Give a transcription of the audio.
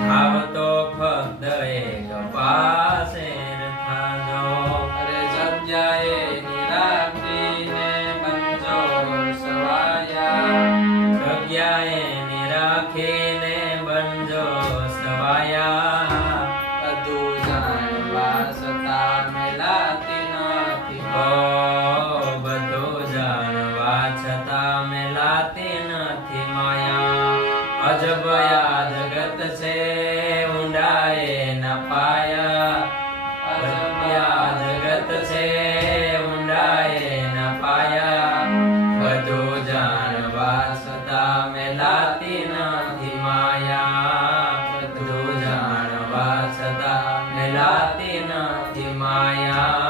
ભાવ તો ફક્ત એક પાસે થાજો અરે જગ્યાએ નિરાખીને બંજો સવાયા જગ્યાએ નિરાખીને બંજો સવાયા બધું જાણવા છતાં મેલાતી નથી બધું જાણવા છતાં મેલાતી નથી માયા અજબ આ જગત છે ઊંડાએ ના પાયા અજબ આ જગત છે ઊંડાએ ના પાયા બધું જાણવા છતાં મેલાતી નથી માયા બધું જાણવા છતાં મેલાતી નથી માયા